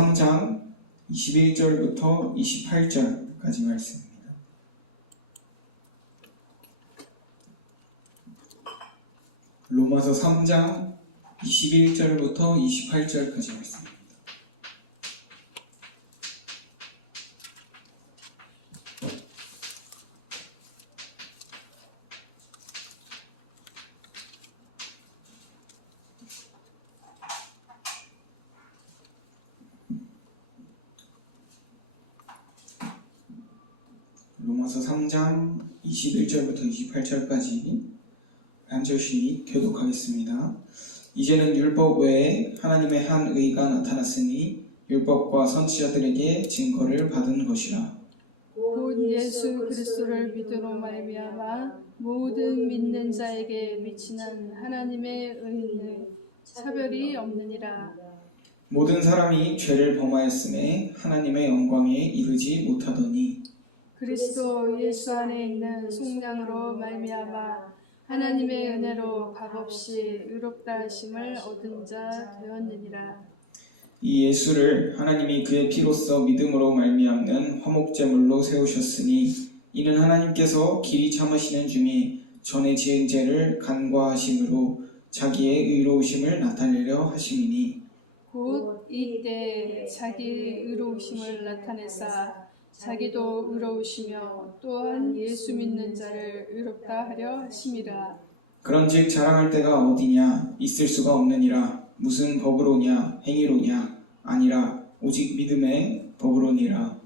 3장 21절부터 28절까지 말씀입니다. 로마서 3장 21절부터 28절까지 말씀입니다. 로마서 3장 21절부터 28절까지 한 절씩 교독하겠습니다. 이제는 율법 외에 하나님의 한 의가 나타났으니 율법과 선지자들에게 증거를 받은 것이라. 곧 예수 그리스도를 믿음으로 말미암아 모든 믿는 자에게 미치는 하나님의 의는 차별이 없느니라. 모든 사람이 죄를 범하였음에 하나님의 영광에 이르지 못하더니 그리스도 예수 안에 있는 속량으로 말미암아 하나님의 은혜로 값없이 의롭다 하심을 얻은 자 되었느니라. 이 예수를 하나님이 그의 피로써 믿음으로 말미암는 화목제물로 세우셨으니 이는 하나님께서 길이 참으시는 중에 전에 지은 죄를 간과하심으로 자기의 의로우심을 나타내려 하심이니 곧 이때 자기의 의로우심을 나타내사 자기도 의로우시며 또한 예수 믿는 자를 의롭다 하려 하심이라. 그런즉 자랑할 때가 어디냐 있을 수가 없느니라. 무슨 법으로냐 행위로냐 아니라 오직 믿음의 법으로니라.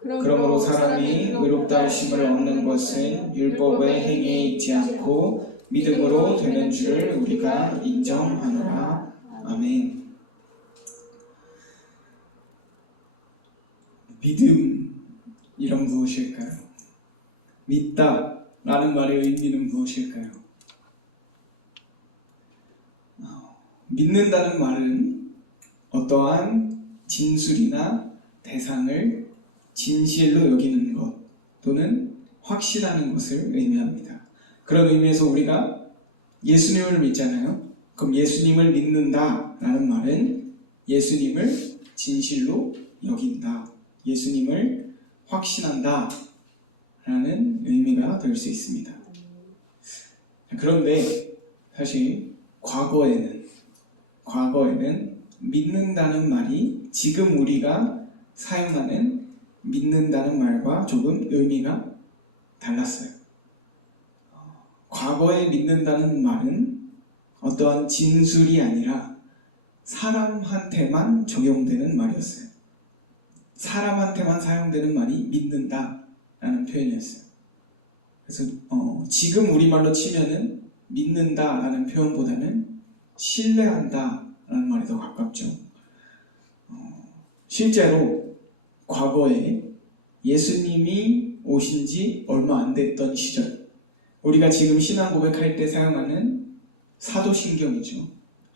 그러므로 사람이 의롭다 하심을 얻는 것은 율법의 행위에 있지 않고 믿음으로 되는 줄 우리가 인정하노라. 아멘. 믿음이란 무엇일까요? 믿다라는 말의 의미는 무엇일까요? 믿는다는 말은 어떠한 진술이나 대상을 진실로 여기는 것 또는 확신하는 것을 의미합니다. 그런 의미에서 우리가 예수님을 믿잖아요. 그럼 예수님을 믿는다라는 말은 예수님을 진실로 여긴다, 예수님을 확신한다 라는 의미가 될 수 있습니다. 그런데 사실 과거에는 믿는다는 말이 지금 우리가 사용하는 믿는다는 말과 조금 의미가 달랐어요. 과거에 믿는다는 말은 어떠한 진술이 아니라 사람한테만 적용되는 말이었어요. 사람한테만 사용되는 말이 믿는다라는 표현이었어요. 그래서 지금 우리말로 치면은 믿는다라는 표현보다는 신뢰한다라는 말이 더 가깝죠. 실제로 과거에 예수님이 오신 지 얼마 안 됐던 시절, 우리가 지금 신앙 고백할 때 사용하는 사도신경이죠.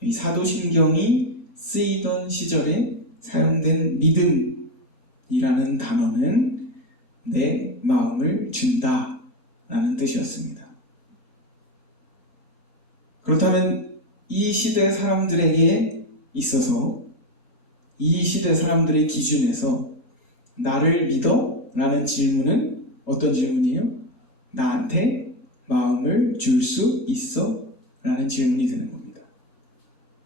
이 사도신경이 쓰이던 시절에 사용된 믿음이라는 단어는 내 마음을 준다 라는 뜻이었습니다. 그렇다면 이 시대 사람들에게 있어서, 이 시대 사람들의 기준에서 나를 믿어? 라는 질문은 어떤 질문이에요? 나한테 마음을 줄 수 있어? 라는 질문이 되는 겁니다.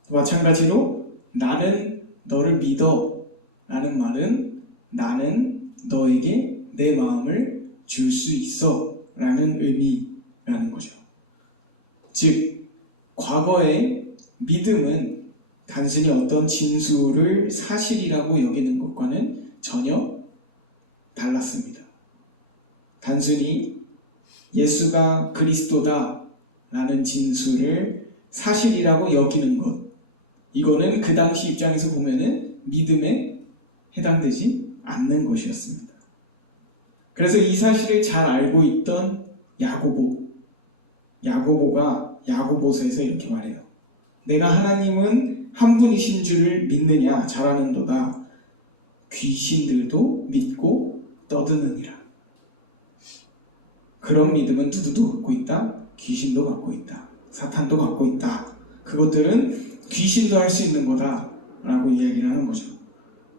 마찬가지로 나는 너를 믿어 라는 말은 나는 너에게 내 마음을 줄 수 있어 라는 의미라는 거죠. 즉 과거의 믿음은 단순히 어떤 진술을 사실이라고 여기는 것과는 전혀 달랐습니다. 단순히 예수가 그리스도다 라는 진술을 사실이라고 여기는 것, 이거는 그 당시 입장에서 보면은 믿음에 해당되지 않는 것이었습니다. 그래서 이 사실을 잘 알고 있던 야고보가 야고보서에서 이렇게 말해요. 내가 하나님은 한 분이신 줄을 믿느냐 잘하는도다. 귀신들도 믿고 떠드느니라. 그런 믿음은 누구도 갖고 있다. 귀신도 갖고 있다. 사탄도 갖고 있다. 그것들은 귀신도 할 수 있는 거다 라고 이야기를 하는 거죠.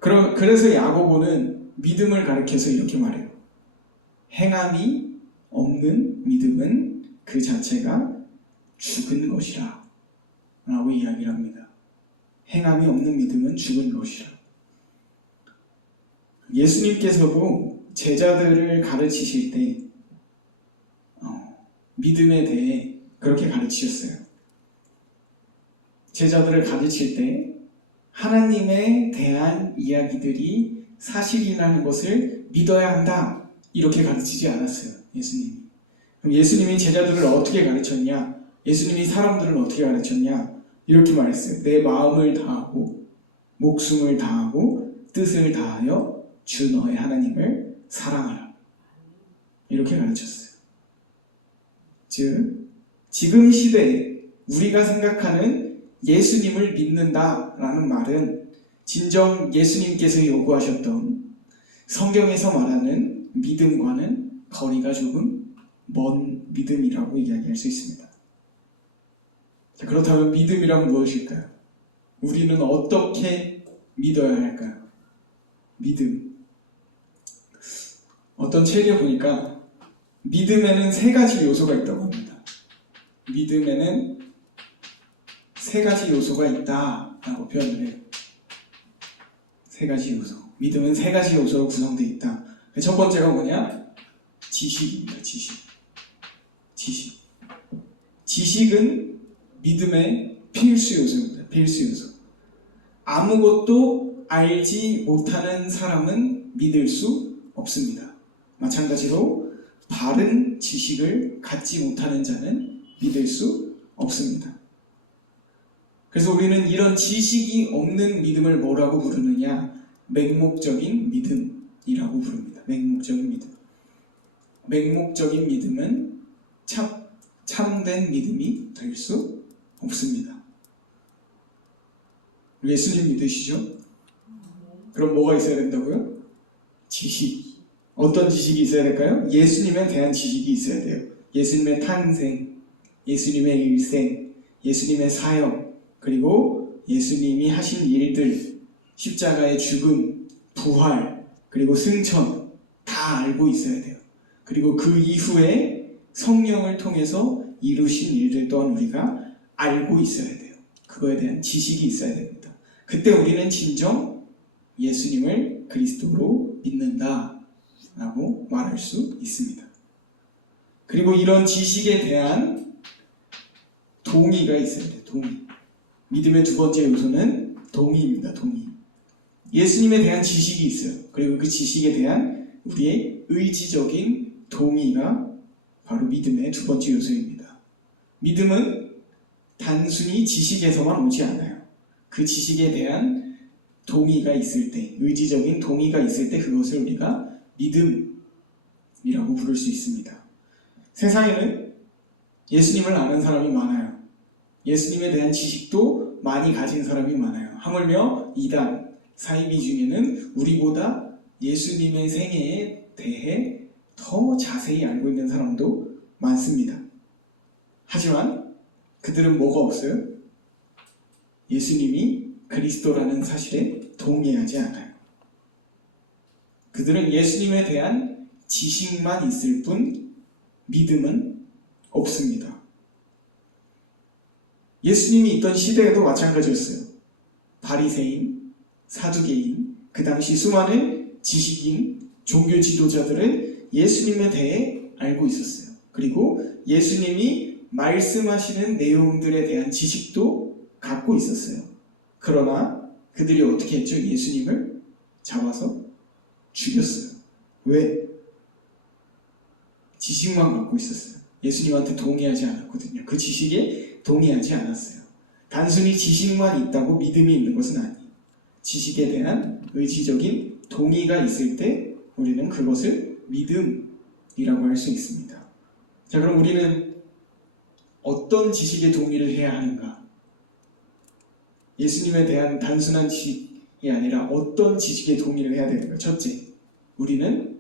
그래서 야고보는 믿음을 가리켜서 이렇게 말해요. 행함이 없는 믿음은 그 자체가 죽은 것이라 라고 이야기를 합니다. 행함이 없는 믿음은 죽은 것이라. 예수님께서도 제자들을 가르치실 때 믿음에 대해 그렇게 가르치셨어요. 제자들을 가르칠 때 하나님에 대한 이야기들이 사실이라는 것을 믿어야 한다 이렇게 가르치지 않았어요. 예수님이. 그럼 예수님이 제자들을 어떻게 가르쳤냐? 예수님이 사람들을 어떻게 가르쳤냐? 이렇게 말했어요. 내 마음을 다하고 목숨을 다하고 뜻을 다하여 주 너의 하나님을 사랑하라. 이렇게 가르쳤어요. 즉 지금 시대에 우리가 생각하는 예수님을 믿는다라는 말은 진정 예수님께서 요구하셨던 성경에서 말하는 믿음과는 거리가 조금 먼 믿음이라고 이야기할 수 있습니다. 자, 그렇다면 믿음이란 무엇일까요? 우리는 어떻게 믿어야 할까요? 믿음. 어떤 책에 보니까 믿음에는 3가지 요소가 있다고 합니다. 믿음에는 3가지 요소가 있다라고 표현을 해요. 3가지 요소. 믿음은 3가지 요소로 구성되어 있다. 첫 번째가 뭐냐? 지식입니다. 지식은 믿음의 필수 요소입니다. 필수 요소. 아무것도 알지 못하는 사람은 믿을 수 없습니다. 마찬가지로 바른 지식을 갖지 못하는 자는 믿을 수 없습니다. 그래서 우리는 이런 지식이 없는 믿음을 뭐라고 부르느냐? 맹목적인 믿음이라고 부릅니다. 맹목적인 믿음. 맹목적인 믿음은 참된 믿음이 될 수 없습니다. 예수님 믿으시죠? 그럼 뭐가 있어야 된다고요? 지식. 어떤 지식이 있어야 될까요? 예수님에 대한 지식이 있어야 돼요. 예수님의 탄생, 예수님의 일생, 예수님의 사역, 그리고 예수님이 하신 일들, 십자가의 죽음, 부활, 그리고 승천 다 알고 있어야 돼요. 그리고 그 이후에 성령을 통해서 이루신 일들 또한 우리가 알고 있어야 돼요. 그거에 대한 지식이 있어야 됩니다. 그때 우리는 진정 예수님을 그리스도로 믿는다 라고 말할 수 있습니다. 그리고 이런 지식에 대한 동의가 있어야 돼요. 동의. 믿음의 두 번째 요소는 동의입니다. 동의. 예수님에 대한 지식이 있어요. 그리고 그 지식에 대한 우리의 의지적인 동의가 바로 믿음의 두 번째 요소입니다. 믿음은 단순히 지식에서만 오지 않아요. 그 지식에 대한 동의가 있을 때, 의지적인 동의가 있을 때 그것을 우리가 믿음이라고 부를 수 있습니다. 세상에는 예수님을 아는 사람이 많아요. 예수님에 대한 지식도 많이 가진 사람이 많아요. 하물며 이단, 사이비 중에는 우리보다 예수님의 생애에 대해 더 자세히 알고 있는 사람도 많습니다. 하지만 그들은 뭐가 없어요? 예수님이 그리스도라는 사실에 동의하지 않아요. 그들은 예수님에 대한 지식만 있을 뿐 믿음은 없습니다. 예수님이 있던 시대에도 마찬가지였어요. 바리새인, 사두개인, 그 당시 수많은 지식인, 종교 지도자들은 예수님에 대해 알고 있었어요. 그리고 예수님이 말씀하시는 내용들에 대한 지식도 갖고 있었어요. 그러나 그들이 어떻게 했죠? 예수님을 잡아서 죽였어요. 왜? 지식만 갖고 있었어요. 예수님한테 동의하지 않았거든요. 그 지식에 동의하지 않았어요. 단순히 지식만 있다고 믿음이 있는 것은 아니에요. 지식에 대한 의지적인 동의가 있을 때 우리는 그것을 믿음이라고 할 수 있습니다. 자, 그럼 우리는 어떤 지식에 동의를 해야 하는가? 예수님에 대한 단순한 지식이 아니라 어떤 지식에 동의를 해야 되는가? 첫째, 우리는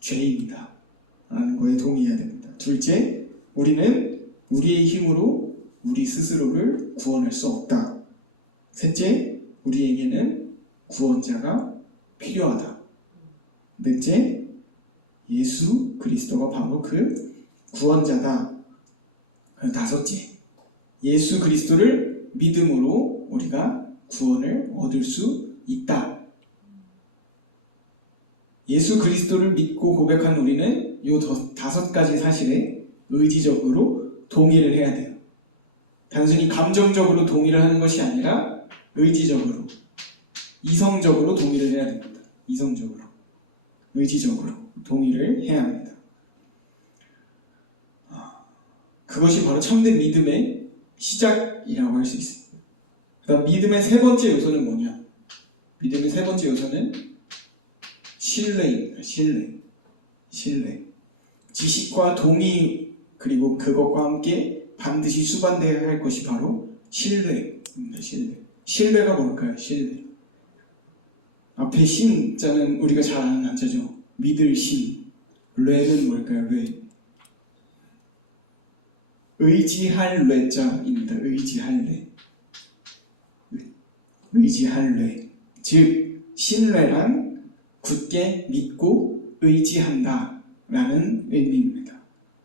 죄인이다 라는 거에 동의해야 됩니다. 둘째, 우리는 우리의 힘으로 우리 스스로를 구원할 수 없다. 셋째, 우리에게는 구원자가 필요하다. 넷째, 예수 그리스도가 바로 그 구원자다. 다섯째, 예수 그리스도를 믿음으로 우리가 구원을 얻을 수 있다. 예수 그리스도를 믿고 고백한 우리는 이 다섯 가지 사실에 의지적으로 동의를 해야 돼요. 단순히 감정적으로 동의를 하는 것이 아니라 의지적으로, 이성적으로 동의를 해야 됩니다. 이성적으로, 의지적으로 동의를 해야 합니다. 그것이 바로 참된 믿음의 시작이라고 할 수 있습니다. 그다음 믿음의 세 번째 요소는 뭐냐? 믿음의 세 번째 요소는 신뢰입니다. 신뢰. 지식과 동의 그리고 그것과 함께 반드시 수반되어야 할 것이 바로 신뢰입니다. 신뢰가 뭘까요? 신뢰. 앞에 신자는 우리가 잘 아는 한자죠. 믿을 신. 뢰는 뭘까요? 뢰. 의지할 뢰자입니다. 의지할 뢰. 의지할 뢰. 즉 신뢰란 굳게 믿고 의지한다 라는 의미입니다.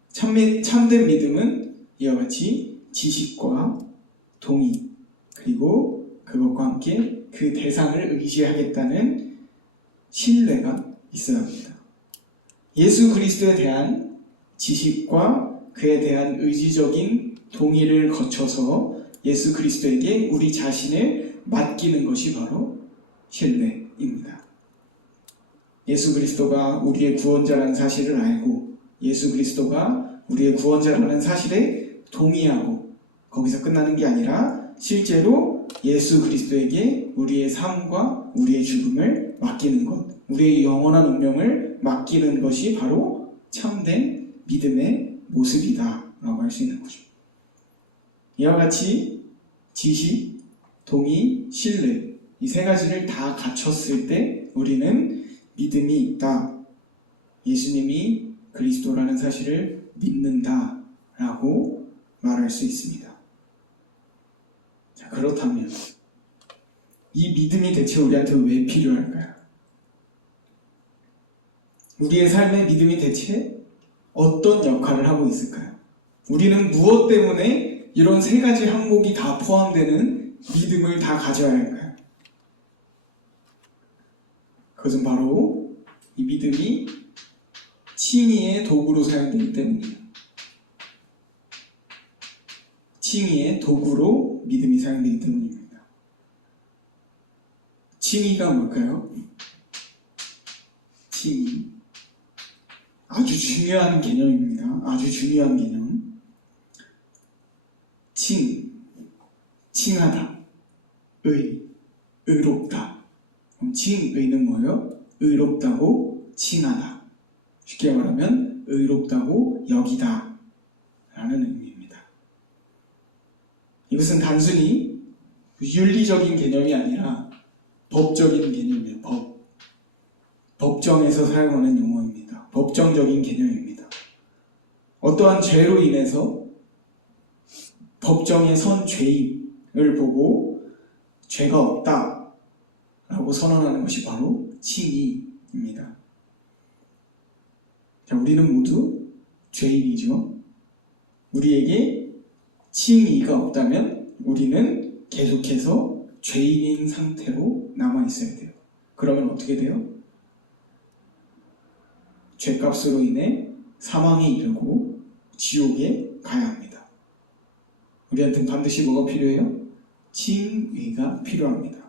참된 믿음은 이와 같이 지식과 동의 그리고 그것과 함께 그 대상을 의지하겠다는 신뢰가 있어야 합니다. 예수 그리스도에 대한 지식과 그에 대한 의지적인 동의를 거쳐서 예수 그리스도에게 우리 자신을 맡기는 것이 바로 신뢰입니다. 예수 그리스도가 우리의 구원자라는 사실을 알고 예수 그리스도가 우리의 구원자라는 사실에 동의하고 거기서 끝나는 게 아니라 실제로 예수 그리스도에게 우리의 삶과 우리의 죽음을 맡기는 것, 우리의 영원한 운명을 맡기는 것이 바로 참된 믿음의 모습이다 라고 할 수 있는 거죠. 이와 같이 지식, 동의, 신뢰 이 세 가지를 다 갖췄을 때 우리는 믿음이 있다. 예수님이 그리스도라는 사실을 믿는다 라고 말할 수 있습니다. 자, 그렇다면 이 믿음이 대체 우리한테 왜 필요할까요? 우리의 삶에 믿음이 대체 어떤 역할을 하고 있을까요? 우리는 무엇 때문에 이런 세 가지 항목이 다 포함되는 믿음을 다 가져야 할까요? 그것은 바로 이 믿음이 칭의의 도구로 사용되기 때문이에요. 칭의의 도구로 믿음이 사용되기 때문입니다. 칭의가 뭘까요? 칭의. 아주 중요한 개념입니다. 아주 중요한 개념. 칭하다. 의롭다. 그럼 칭의는 뭐예요? 의롭다고 칭하다. 쉽게 말하면 의롭다고 여기다 라는 의미입니다. 이것은 단순히 윤리적인 개념이 아니라 법적인 개념이에요. 법정에서 사용하는 용어입니다. 법정적인 개념입니다. 어떠한 죄로 인해서 법정에 선 죄인을 보고 죄가 없다 라고 선언하는 것이 바로 칭의입니다. 자, 우리는 모두 죄인이죠. 우리에게 칭의가 없다면 우리는 계속해서 죄인인 상태로 남아있어야 돼요. 그러면 어떻게 돼요? 죄값으로 인해 사망에 이르고 지옥에 가야 합니다. 우리한테는 반드시 뭐가 필요해요? 칭의가 필요합니다.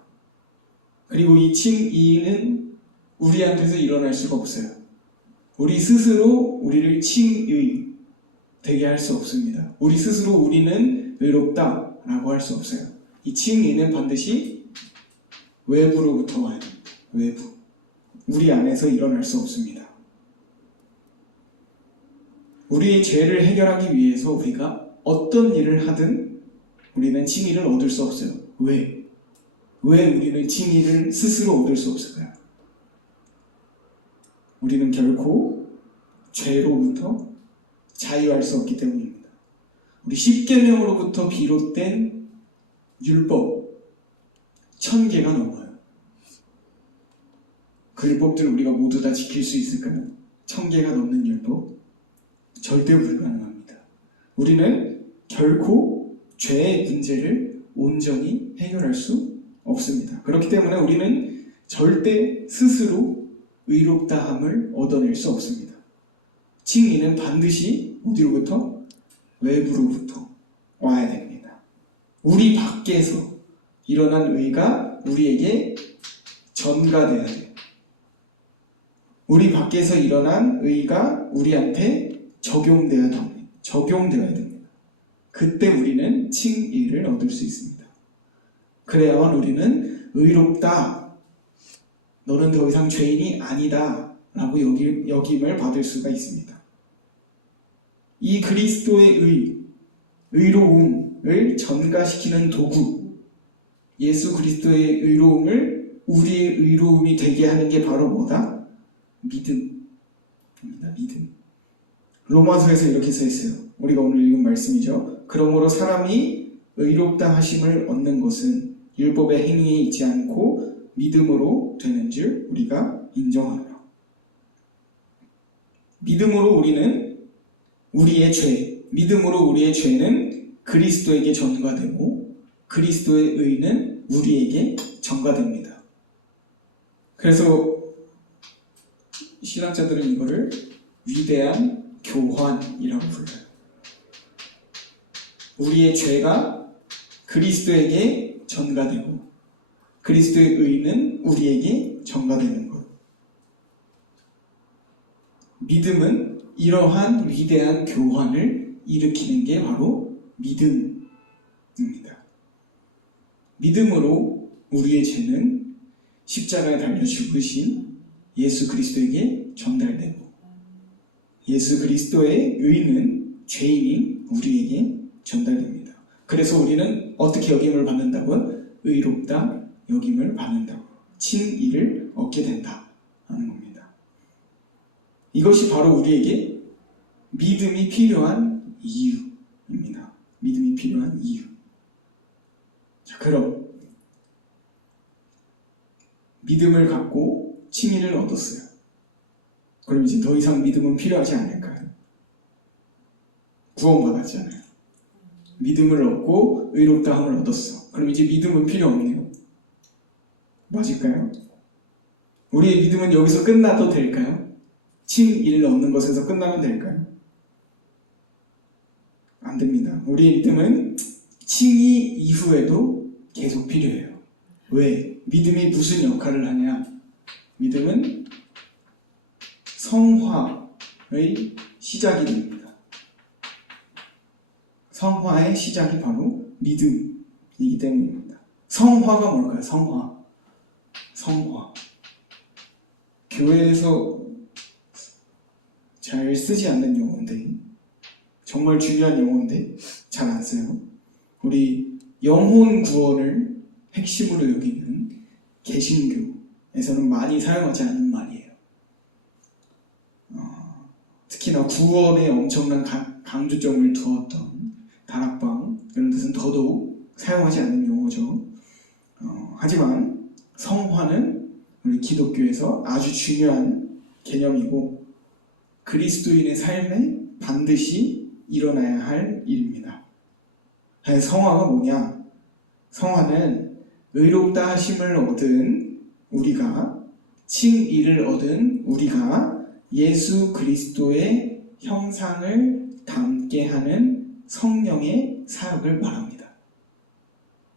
그리고 이 칭의는 우리한테서 일어날 수가 없어요. 우리 스스로 우리를 칭의 되게 할 수 없습니다. 우리 스스로 우리는 의롭다 라고 할 수 없어요. 이 칭의는 반드시 외부로부터 와야 됩니다. 외부. 우리 안에서 일어날 수 없습니다. 우리의 죄를 해결하기 위해서 우리가 어떤 일을 하든 우리는 칭의를 얻을 수 없어요. 왜 우리는 칭의를 스스로 얻을 수 없을까요? 우리는 결코 죄로부터 자유할 수 없기 때문입니다. 우리 십계명으로부터 비롯된 율법 1000개가 넘어요. 그 율법들을 우리가 모두 다 지킬 수 있을까요? 1000개가 넘는 율법? 절대 불가능합니다. 우리는 결코 죄의 문제를 온전히 해결할 수 없습니다. 그렇기 때문에 우리는 절대 스스로 의롭다함을 얻어낼 수 없습니다. 칭의는 반드시 어디로부터? 외부로부터 와야 됩니다. 우리 밖에서 일어난 의가 우리에게 전가돼야 돼요. 우리 밖에서 일어난 의가 우리한테 적용되어야 됩니다. 그때 우리는 칭의를 얻을 수 있습니다. 그래야만 우리는 의롭다, 너는 더 이상 죄인이 아니다 라고 여김을 받을 수가 있습니다. 이 그리스도의 의로움을 전가시키는 도구, 예수 그리스도의 의로움을 우리의 의로움이 되게 하는 게 바로 뭐다? 믿음입니다. 믿음. 로마서에서 이렇게 써 있어요. 우리가 오늘 읽은 말씀이죠. 그러므로 사람이 의롭다 하심을 얻는 것은 율법의 행위에 있지 않고 믿음으로 되는 줄 우리가 인정하노라. 믿음으로 우리의 죄는 그리스도에게 전가되고 그리스도의 의는 우리에게 전가됩니다. 그래서 신학자들은 이거를 위대한 교환이라고 불러요. 우리의 죄가 그리스도에게 전가되고 그리스도의 의는 우리에게 전가되는 것. 믿음은 이러한 위대한 교환을 일으키는 게 바로 믿음입니다. 믿음으로 우리의 죄는 십자가에 달려 죽으신 예수 그리스도에게 전달되고 예수 그리스도의 의는 죄인인 우리에게 전달됩니다. 그래서 우리는 어떻게 여김을 받는다고요? 의롭다 여김을 받는다고, 칭의를 얻게 된다 하는 겁니다. 이것이 바로 우리에게 믿음이 필요한 이유입니다. 믿음이 필요한 이유. 자, 그럼 믿음을 갖고 칭의를 얻었어요. 그럼 이제 더 이상 믿음은 필요하지 않을까요? 구원받았잖아요. 믿음을 얻고 의롭다함을 얻었어. 그럼 이제 믿음은 필요 없네요. 맞을까요? 우리의 믿음은 여기서 끝나도 될까요? 칭의를 얻는 것에서 끝나면 될까요? 안 됩니다. 우리의 믿음은 칭의 이후에도 계속 필요해요. 왜? 믿음이 무슨 역할을 하냐? 믿음은 성화의 시작이 됩니다. 성화의 시작이 바로 믿음이기 때문입니다. 성화가 뭘까요? 성화. 교회에서 잘 쓰지 않는 용어인데, 정말 중요한 용어인데 잘 안 써요. 우리 영혼 구원을 핵심으로 여기는 개신교에서는 많이 사용하지 않는 말이에요. 특히나 구원에 엄청난 강조점을 두었던 다락방 이런 데서는 더더욱 사용하지 않는 용어죠. 하지만 성화는 우리 기독교에서 아주 중요한 개념이고 그리스도인의 삶에 반드시 일어나야 할 일입니다. 성화가 뭐냐? 성화는 의롭다 하심을 얻은 우리가, 칭의를 얻은 우리가 예수 그리스도의 형상을 담게 하는 성령의 사역을 말합니다.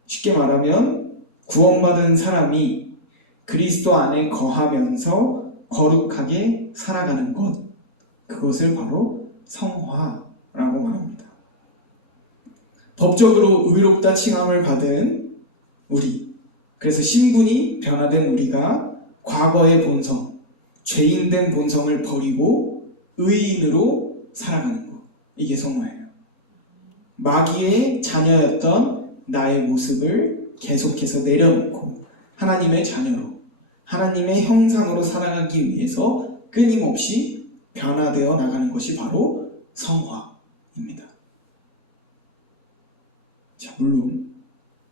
쉽게 말하면 구원받은 사람이 그리스도 안에 거하면서 거룩하게 살아가는 것, 그것을 바로 성화라고 말합니다. 법적으로 의롭다 칭함을 받은 우리, 그래서 신분이 변화된 우리가 과거의 본성, 죄인된 본성을 버리고 의인으로 살아가는 것, 이게 성화예요. 마귀의 자녀였던 나의 모습을 계속해서 내려놓고 하나님의 자녀로, 하나님의 형상으로 살아가기 위해서 끊임없이 변화되어 나가는 것이 바로 성화입니다. 자, 물론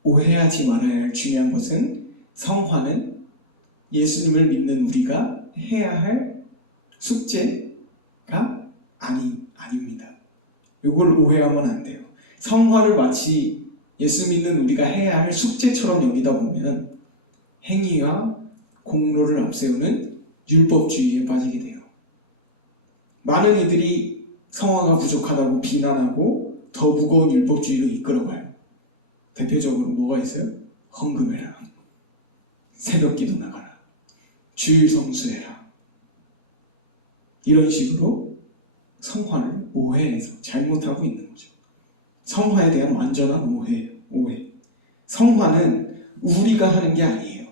오해하지 말아야 할 중요한 것은 성화는 예수님을 믿는 우리가 해야 할 숙제가 아닙니다. 이걸 오해하면 안 돼요. 성화를 마치 예수 믿는 우리가 해야 할 숙제처럼 여기다 보면 행위와 공로를 앞세우는 율법주의에 빠지게 돼요. 많은 이들이 성화가 부족하다고 비난하고 더 무거운 율법주의로 이끌어가요. 대표적으로 뭐가 있어요? 헌금해라, 새벽기도 나가라, 주일 성수해라. 이런 식으로 성화를 오해해서 잘못하고 있는 거죠. 성화에 대한 완전한 오해예요. 오해. 성화는 우리가 하는 게 아니에요.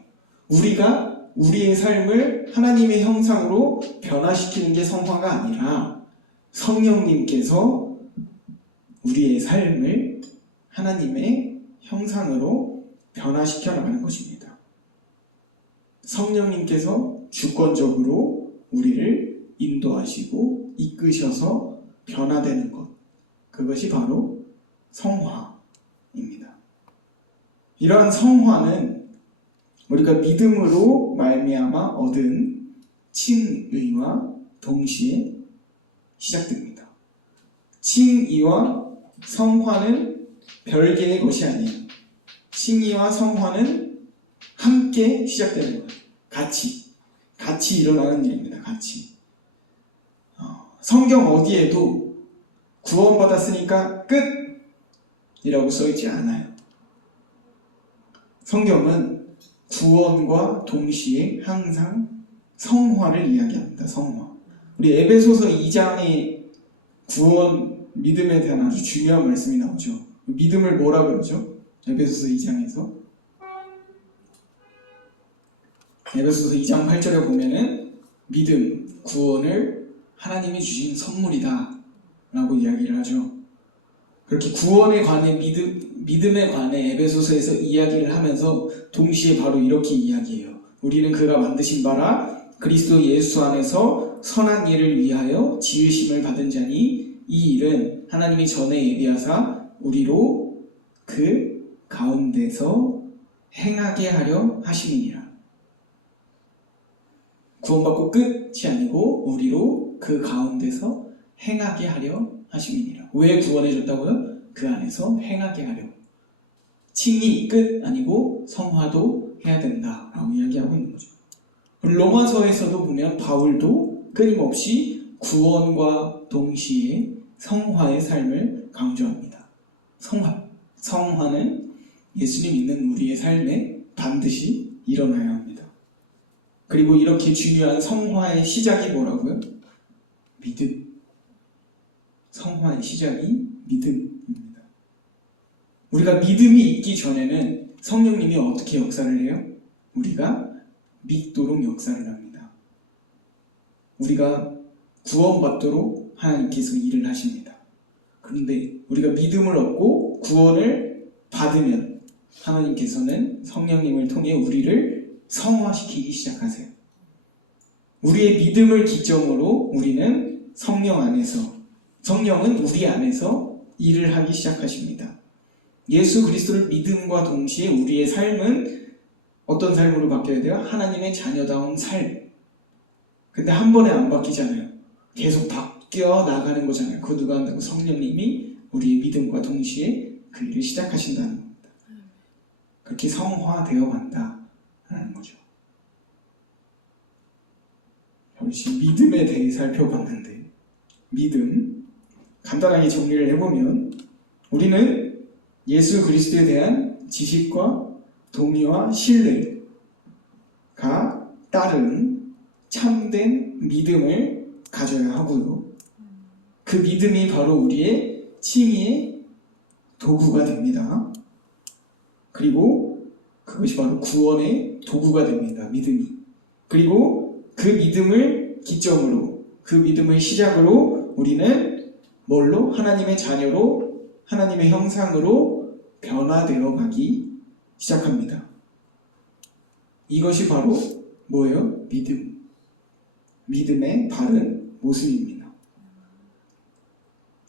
우리가 우리의 삶을 하나님의 형상으로 변화시키는 게 성화가 아니라 성령님께서 우리의 삶을 하나님의 형상으로 변화시켜 나가는 것입니다. 성령님께서 주권적으로 우리를 인도하시고 이끄셔서 변화되는 것, 그것이 바로 성화입니다. 이러한 성화는 우리가 믿음으로 말미암아 얻은 칭의와 동시에 시작됩니다. 칭의와 성화는 별개의 것이 아니에요. 칭의와 성화는 함께 시작되는 거예요. 같이 일어나는 일입니다. 같이. 성경 어디에도 구원받았으니까 끝이라고 써있지 않아요. 성경은 구원과 동시에 항상 성화를 이야기합니다. 성화. 우리 에베소서 2장에 구원, 믿음에 대한 아주 중요한 말씀이 나오죠. 믿음을 뭐라 그러죠? 에베소서 2장에서 에베소서 2장 8절에 보면은 믿음, 구원을 하나님이 주신 선물이다 라고 이야기를 하죠. 그렇게 구원에 관해 믿음에 관해 에베소서에서 이야기를 하면서 동시에 바로 이렇게 이야기해요. 우리는 그가 만드신 바라 그리스도 예수 안에서 선한 일을 위하여 지으심을 받은 자니 이 일은 하나님이 전에 예비하사 우리로 그 가운데서 행하게 하려 하심이니라. 구원받고 끝이 아니고 우리로 그 가운데서 행하게 하려 하심이니라. 왜 구원해줬다고요? 그 안에서 행하게 하려. 칭이 끝 아니고 성화도 해야 된다라고 이야기하고 있는 거죠. 로마서에서도 보면 바울도 끊임없이 구원과 동시에 성화의 삶을 강조합니다. 성화는 예수님 믿는 우리의 삶에 반드시 일어나야 합니다. 그리고 이렇게 중요한 성화의 시작이 뭐라고요? 믿음. 성화의 시작이 믿음입니다. 우리가 믿음이 있기 전에는 성령님이 어떻게 역사를 해요? 우리가 믿도록 역사를 합니다. 우리가 구원받도록 하나님께서 일을 하십니다. 그런데 우리가 믿음을 얻고 구원을 받으면 하나님께서는 성령님을 통해 우리를 성화시키기 시작하세요. 우리의 믿음을 기점으로 우리는 성령은 우리 안에서 일을 하기 시작하십니다. 예수 그리스도를 믿음과 동시에 우리의 삶은 어떤 삶으로 바뀌어야 돼요? 하나님의 자녀다운 삶. 근데 한 번에 안 바뀌잖아요. 계속 바뀌어 나가는 거잖아요. 그거 누가 한다고? 성령님이 우리의 믿음과 동시에 그 일을 시작하신다는 겁니다. 그렇게 성화되어 간다는 거죠. 지금 믿음에 대해 살펴봤는데, 믿음 간단하게 정리를 해보면 우리는 예수 그리스도에 대한 지식과 동의와 신뢰가 따른 참된 믿음을 가져야 하고요. 그 믿음이 바로 우리의 칭의의 도구가 됩니다. 그리고 그것이 바로 구원의 도구가 됩니다. 믿음이. 그리고 그 믿음을 기점으로, 그 믿음을 시작으로 우리는 뭘로? 하나님의 자녀로, 하나님의 형상으로 변화되어 가기 시작합니다. 이것이 바로 뭐예요? 믿음. 믿음의 바른 모습입니다.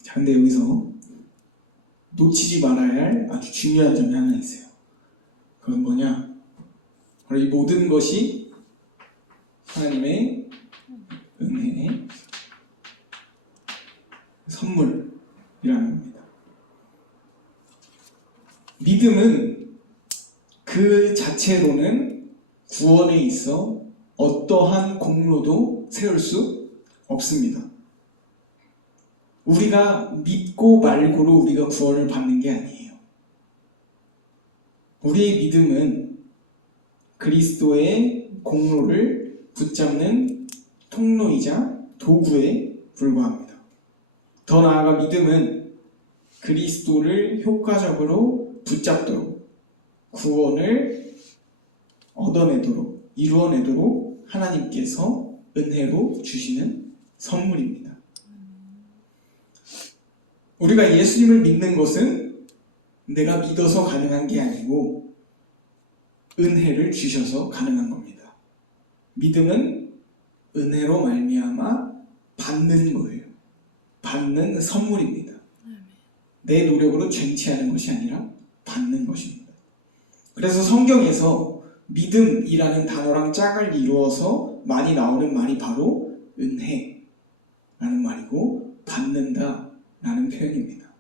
자, 근데 여기서 놓치지 말아야 할 아주 중요한 점이 하나 있어요. 그건 뭐냐? 바로 이 모든 것이 하나님의 은혜의 선물이라는 겁니다. 믿음은 그 자체로는 구원에 있어 어떠한 공로도 세울 수 없습니다. 우리가 믿고 말고로 우리가 구원을 받는 게 아니에요. 우리의 믿음은 그리스도의 공로를 붙잡는 통로이자 도구에 불과합니다. 더 나아가 믿음은 그리스도를 효과적으로 붙잡도록 구원을 얻어내도록 이루어내도록 하나님께서 은혜로 주시는 선물입니다. 우리가 예수님을 믿는 것은 내가 믿어서 가능한 게 아니고 은혜를 주셔서 가능한 겁니다. 믿음은 은혜로 말미암아 받는 거예요. 받는 선물입니다. 내 노력으로 쟁취하는 것이 아니라 받는 것입니다. 그래서 성경에서 믿음이라는 단어랑 짝을 이루어서 많이 나오는 말이 바로 은혜라는 말이고 받는다라는 표현입니다.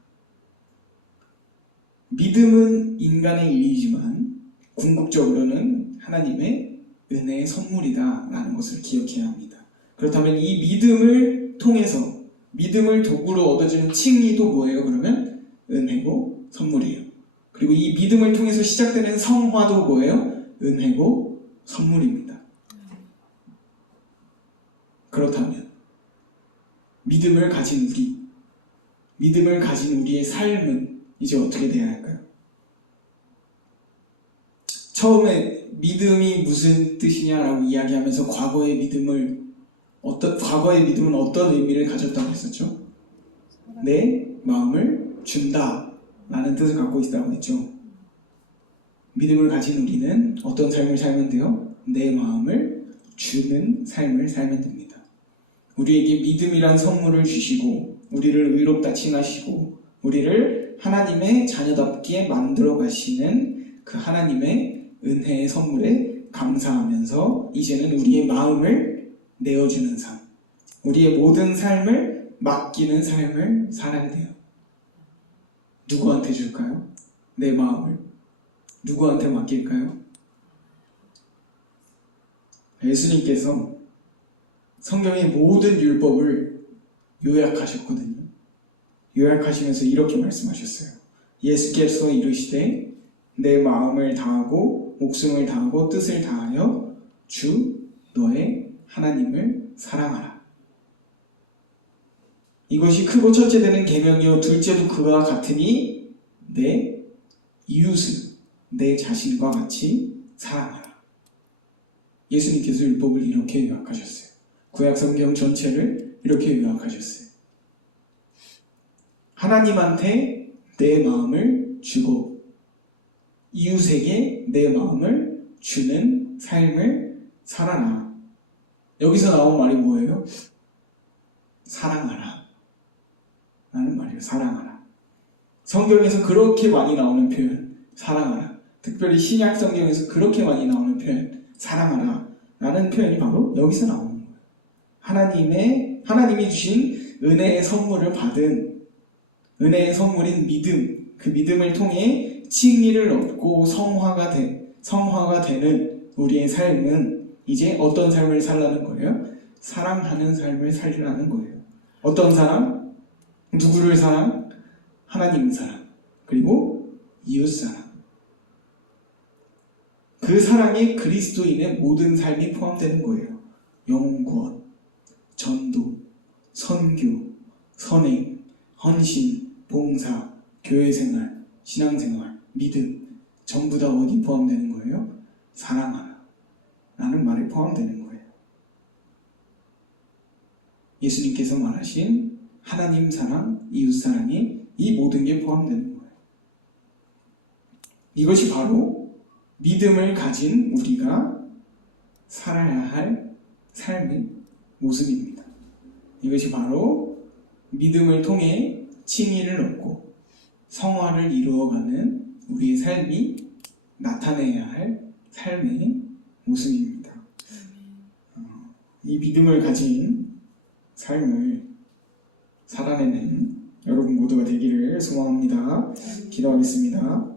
믿음은 인간의 일이지만 궁극적으로는 하나님의 은혜의 선물이다라는 것을 기억해야 합니다. 그렇다면 이 믿음을 통해서 믿음을 도구로 얻어지는 칭의도 뭐예요? 그러면 은혜고 선물이에요. 그리고 이 믿음을 통해서 시작되는 성화도 뭐예요? 은혜고 선물입니다. 그렇다면 믿음을 가진 우리의 삶은 이제 어떻게 돼야 할까요? 처음에 믿음이 무슨 뜻이냐라고 이야기하면서 과거의 믿음은 어떤 의미를 가졌다고 했었죠? 내 마음을 준다 라는 뜻을 갖고 있다고 했죠. 믿음을 가진 우리는 어떤 삶을 살면 돼요? 내 마음을 주는 삶을 살면 됩니다. 우리에게 믿음이란 선물을 주시고 우리를 의롭다 칭하시고 우리를 하나님의 자녀답게 만들어 가시는 그 하나님의 은혜의 선물에 감사하면서 이제는 우리의 마음을 내어주는 삶, 우리의 모든 삶을 맡기는 삶을 살아야 돼요. 누구한테 줄까요? 내 마음을 누구한테 맡길까요? 예수님께서 성경의 모든 율법을 요약하셨거든요. 요약하시면서 이렇게 말씀하셨어요. 예수께서 이르시되 내 마음을 다하고 목숨을 다하고 뜻을 다하여 주 너의 하나님을 사랑하라. 이것이 크고 첫째 되는 계명이요 둘째도 그와 같으니 내 이웃을 내 자신과 같이 사랑하라. 예수님께서 율법을 이렇게 요약하셨어요. 구약 성경 전체를 이렇게 요약하셨어요. 하나님한테 내 마음을 주고 이웃에게 내 마음을 주는 삶을 살아라. 여기서 나온 말이 뭐예요? 사랑하라 라는 말이에요. 사랑하라. 성경에서 그렇게 많이 나오는 표현 사랑하라. 특별히 신약 성경에서 그렇게 많이 나오는 표현 사랑하라 라는 표현이 바로 여기서 나오는 거예요. 하나님이 주신 은혜의 선물을 받은 은혜의 선물인 믿음, 그 믿음을 통해 칭의를 얻고 성화가 되는 우리의 삶은 이제 어떤 삶을 살라는 거예요? 사랑하는 삶을 살리라는 거예요. 어떤 사랑? 누구를 사랑? 하나님 사랑. 그리고 이웃 사랑. 그 사랑에 그리스도인의 모든 삶이 포함되는 거예요. 영구원, 전도, 선교, 선행, 헌신, 봉사, 교회생활, 신앙생활, 믿음 전부 다 어디 포함되는 거예요? 사랑하라 라는 말에 포함되는 거예요. 예수님께서 말하신 하나님 사랑, 이웃 사랑이 이 모든 게 포함되는 거예요. 이것이 바로 믿음을 가진 우리가 살아야 할 삶의 모습입니다. 이것이 바로 믿음을 통해 칭의를 얻고 성화를 이루어가는 우리의 삶이 나타내야 할 삶의 모습입니다. 이 믿음을 가진 삶을 살아내는 여러분 모두가 되기를 소망합니다. 기도하겠습니다.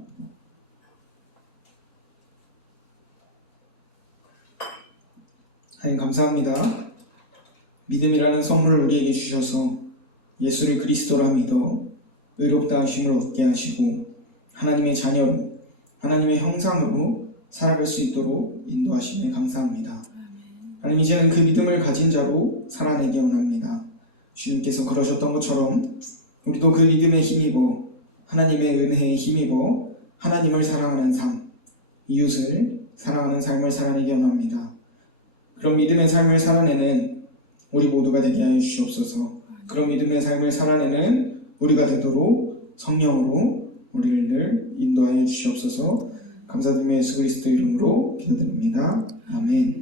하나님 감사합니다. 믿음이라는 선물을 우리에게 주셔서 예수를 그리스도라 믿어 의롭다 하심을 얻게 하시고 하나님의 자녀로 하나님의 형상으로 살아갈 수 있도록 인도하심에 감사합니다. 하나님 이제는 그 믿음을 가진 자로 살아내기 원합니다. 주님께서 그러셨던 것처럼 우리도 그 믿음에 힘입어 하나님의 은혜에 힘입어 하나님을 사랑하는 삶, 이웃을 사랑하는 삶을 살아내기 원합니다. 그런 믿음의 삶을 살아내는 우리 모두가 되게 하여 주시옵소서. 그런 믿음의 삶을 살아내는 우리가 되도록 성령으로 우리를 늘 인도하여 주시옵소서. 감사드리며 예수 그리스도 이름으로 기도드립니다. 아멘.